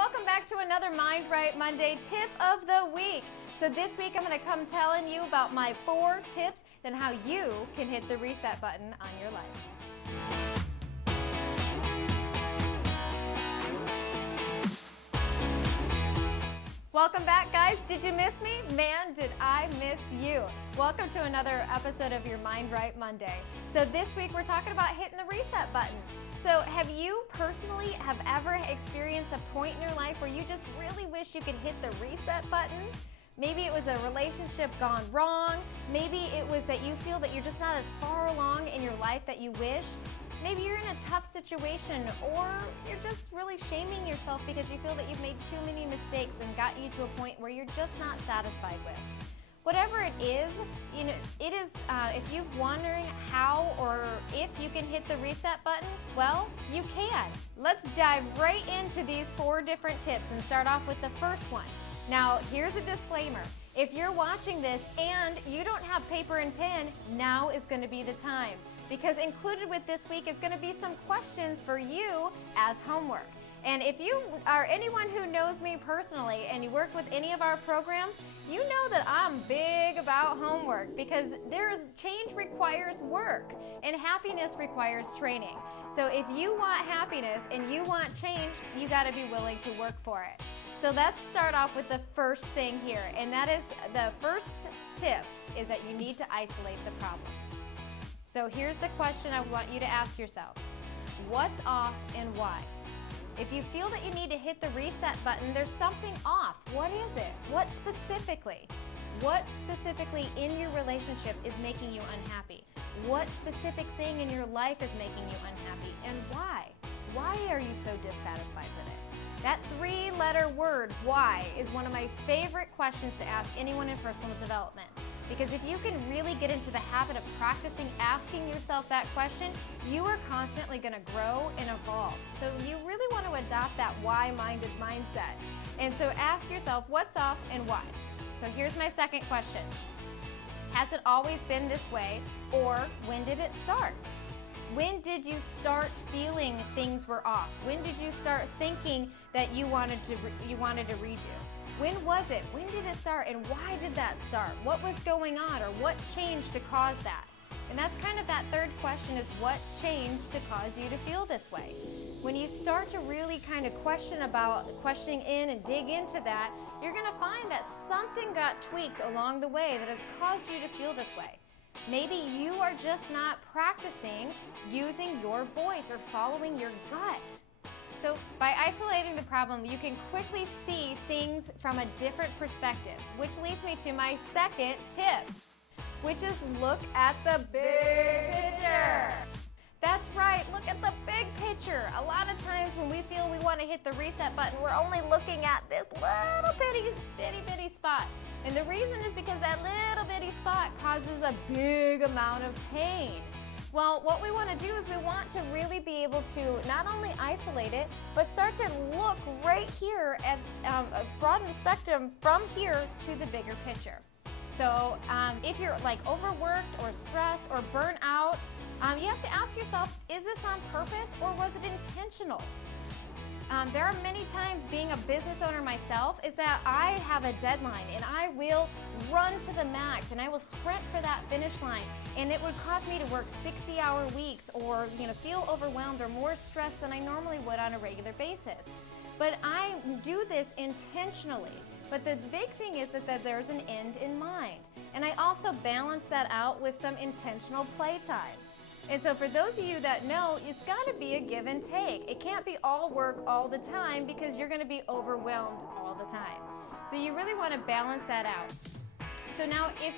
welcome back to another Mind Right Monday tip of the week. So this week I'm going to come telling you about my 4 tips on how you can hit the reset button on your life. Welcome back, guys. Did you miss me? Man, did I miss you. Welcome to another episode of your Mind Right Monday. So this week we're talking about hitting the reset button. So have you personally ever experienced a point in your life where you just really wish you could hit the reset button? Maybe it was a relationship gone wrong. Maybe it was that you feel that you're just not as far along in your life that you wish. Maybe you're in a tough situation, or you're just really shaming yourself because you feel that you've made too many mistakes and got you to a point where you're just not satisfied with. Whatever it is, if you're wondering how or if you can hit the reset button, well, you can. Let's dive right into these 4 different tips and start off with the first one. Now, here's a disclaimer. If you're watching this and you don't have paper and pen, now is going to be the time. Because included with this week is going to be some questions for you as homework. And if you are anyone who knows me personally and you work with any of our programs, you know that I'm big about homework because change requires work and happiness requires training. So if you want happiness and you want change, you got to be willing to work for it. So let's start off with the first thing here, and that is the first tip is that you need to isolate the problem. So here's the question I want you to ask yourself. What's off and why? If you feel that you need to hit the reset button, there's something off. What is it? What specifically? What specifically in your relationship is making you unhappy? What specific thing in your life is making you unhappy, and why? Why are you so dissatisfied with it? That 3-letter word, why, is one of my favorite questions to ask anyone in personal development. Because if you can really get into the habit of practicing asking yourself that question, you are constantly going to grow and evolve. So you really want to adopt that why-minded mindset. And so ask yourself, what's off and why? So here's my second question. Has it always been this way, or when did it start? When did you start feeling things were off? When did you start thinking that you wanted to redo? When was it? When did it start, and why did that start? What was going on, or what changed to cause that? And that's kind of that third question, is what changed to cause you to feel this way? When you start to really kind of questioning in and dig into that, you're going to find that something got tweaked along the way that has caused you to feel this way. Maybe you are just not practicing using your voice or following your gut. So by isolating the problem, you can quickly see things from a different perspective, which leads me to my second tip, which is look at the big picture. That's right, look at the big picture. A lot of times when we feel we want to hit the reset button, we're only looking at this little bitty spot. And the reason is because that little bitty spot causes a big amount of pain. Well, what we want to do is we want to really be able to not only isolate it, but start to look right here at broaden the spectrum from here to the bigger picture. So if you're like overworked or stressed or burnt out, you have to ask yourself, is this on purpose or was it intentional? There are many times being a business owner myself is that I have a deadline and I will run to the max and I will sprint for that finish line, and it would cause me to work 60-hour weeks or feel overwhelmed or more stressed than I normally would on a regular basis. But I do this intentionally. But the big thing is that there's an end in mind. And I also balance that out with some intentional playtime. And so for those of you that know, it's got to be a give and take. It can't be all work all the time because you're going to be overwhelmed all the time. So you really want to balance that out. So now if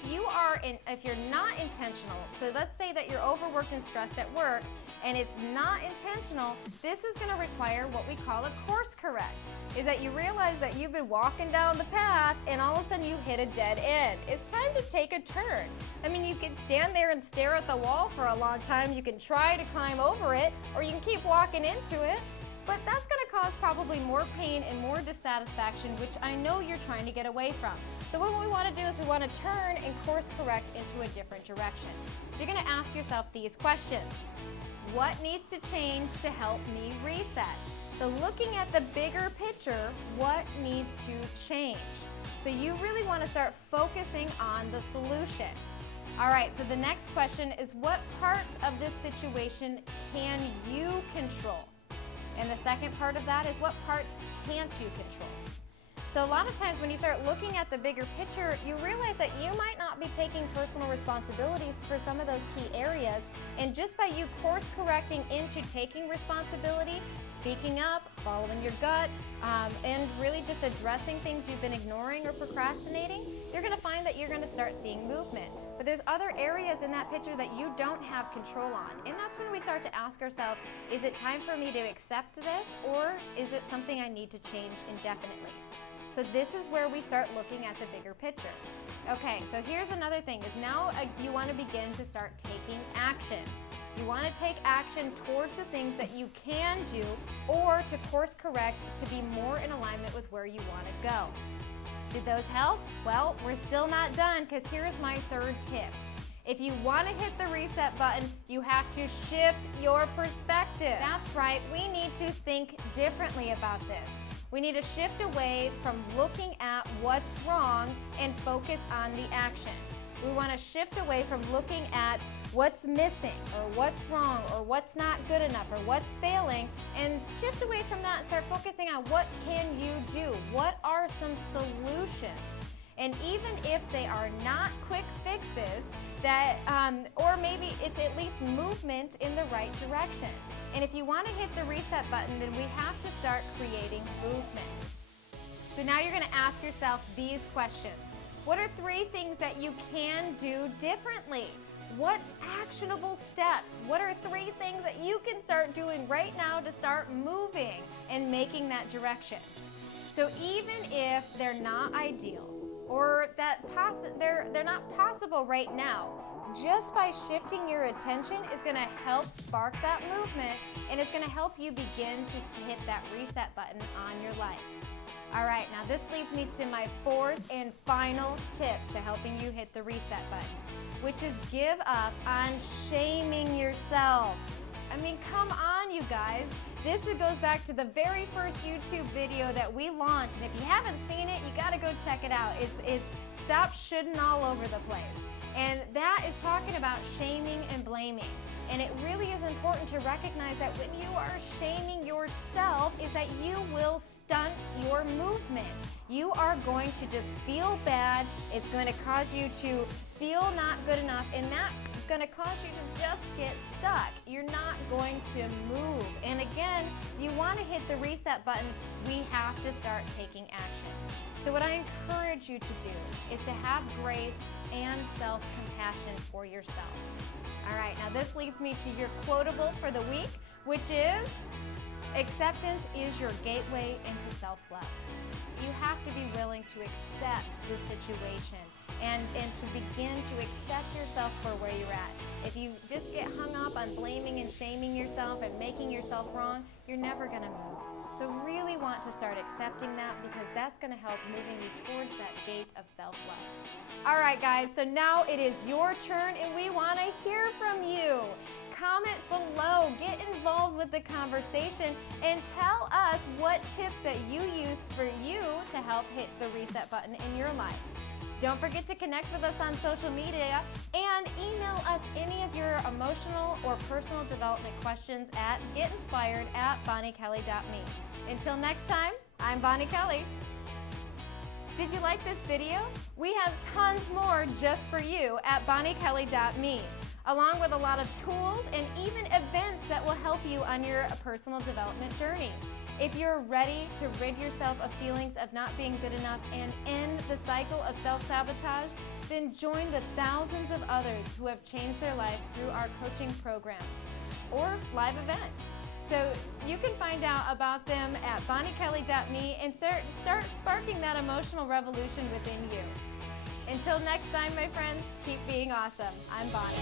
you're not intentional, so let's say that you're overworked and stressed at work and it's not intentional, this is going to require what we call a course correct. Is that you realize that you've been walking down the path and all of a sudden you hit a dead end. It's time to take a turn. I mean, you can stand there and stare at the wall for a long time. You can try to climb over it, or you can keep walking into it. But that's going to cause probably more pain and more dissatisfaction, which I know you're trying to get away from. So what we want to do is we want to turn and course correct into a different direction. So you're going to ask yourself these questions. What needs to change to help me reset? So looking at the bigger picture, what needs to change? So you really want to start focusing on the solution. All right, so the next question is, what parts of this situation can you control? And the second part of that is, what parts can't you control? So a lot of times when you start looking at the bigger picture, you realize that you might not be taking personal responsibilities for some of those key areas. And just by you course correcting into taking responsibility, speaking up, following your gut, and really just addressing things you've been ignoring or procrastinating, you're going to find that you're going to start seeing movement. But there's other areas in that picture that you don't have control on. And that's when we start to ask ourselves, is it time for me to accept this, or is it something I need to change indefinitely? So this is where we start looking at the bigger picture. Okay, so here's another thing, is now you want to begin to start taking action. You want to take action towards the things that you can do, or to course correct to be more in alignment with where you want to go. Did those help? Well, we're still not done, because here's my third tip. If you want to hit the reset button, you have to shift your perspective. That's right, we need to think differently about this. We need to shift away from looking at what's wrong and focus on the action. We want to shift away from looking at what's missing or what's wrong or what's not good enough or what's failing, and shift away from that and start focusing on what can you do? What are some solutions? And even if they are not quick fixes, that or maybe it's at least movement in the right direction. And if you want to hit the reset button, then we have to start creating movement. So now you're going to ask yourself these questions. What are 3 things that you can do differently? What actionable steps? What are 3 things that you can start doing right now to start moving and making that direction? So even if they're not ideal, or that they're not possible right now, just by shifting your attention is going to help spark that movement, and it's going to help you begin to hit that reset button on your life. All right, now this leads me to my 4th and final tip to helping you hit the reset button, which is give up on shaming yourself. I mean, come on, you guys. This goes back to the very first YouTube video that we launched, and if you haven't seen it, you gotta go check it out. It's Stop Shouldn't All Over the Place. And that is talking about shaming and blaming. And it really is important to recognize that when you are shaming yourself, is that you will stunt your movement. You are going to just feel bad. It's going to cause you to feel not good enough, and that is going to cause you to just get stuck. You're not going to move. And again, you want to hit the reset button, we have to start taking action. So what I encourage you to do is to have grace and self-compassion for yourself. All right, now this leads me to your quotable for the week, which is, acceptance is your gateway into self-love. You have to be willing to accept the situation and to begin to accept yourself for where you're at. If you just get hung up on blaming and shaming yourself and making yourself wrong, you're never going to move. So really want to start accepting that, because that's going to help moving you towards that gate of self-love. All right, guys, so now it is your turn, and we want to hear from you. Comment below, get involved with the conversation, and tell us what tips that you use for you to help hit the reset button in your life. Don't forget to connect with us on social media, and email us any of your emotional or personal development questions at getinspired@bonniekelly.me. Until next time, I'm Bonnie Kelly. Did you like this video? We have tons more just for you at bonniekelly.me, along with a lot of tools and even events that will help you on your personal development journey. If you're ready to rid yourself of feelings of not being good enough and end the cycle of self-sabotage, then join the thousands of others who have changed their lives through our coaching programs or live events. So you can find out about them at bonniekelly.me and start sparking that emotional revolution within you. Until next time, my friends, keep being awesome. I'm Bonnie.